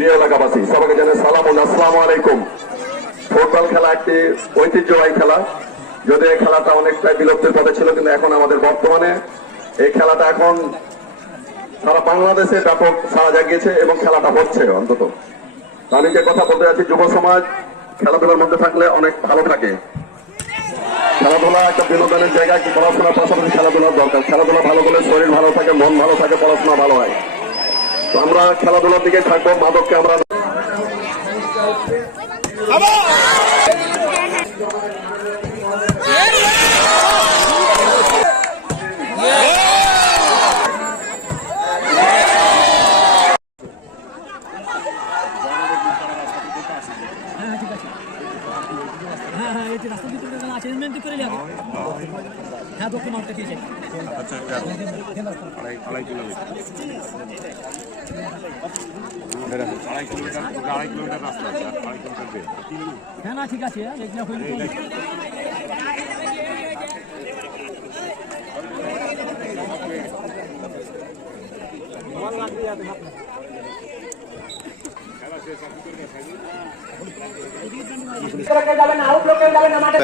প্রিয় এলাকাবাসী, সবাইকে জানাই সালাম ও আসসালামু আলাইকুম। ফুটবল খেলা একটি ঐতিহ্যবাহী খেলা। যদি এই খেলাটা অনেকটাই বিলুপ্তির পথে ছিল, কিন্তু এখন আমাদের বর্তমানে এই খেলাটা এখন সারা বাংলাদেশে ব্যাপক সাড়া জাগিয়েছে এবং খেলাটা হচ্ছে অন্তত। আমি যে কথা বলতে যাচ্ছি, যুব সমাজ খেলাধুলার মধ্যে থাকলে অনেক ভালো থাকে। খেলাধুলা একটা বিনোদনের জায়গা, কি পড়াশোনার পাশাপাশি খেলাধুলার দরকার। খেলাধুলা ভালো করলে শরীর ভালো থাকে, মন ভালো থাকে, পড়াশোনা ভালো হয়। তো আমরা খেলাধুলার দিকে থাকবো, মাদককে আমরা ঠিক আছে। যাবেন আউট লোকে যাবেন আমাদের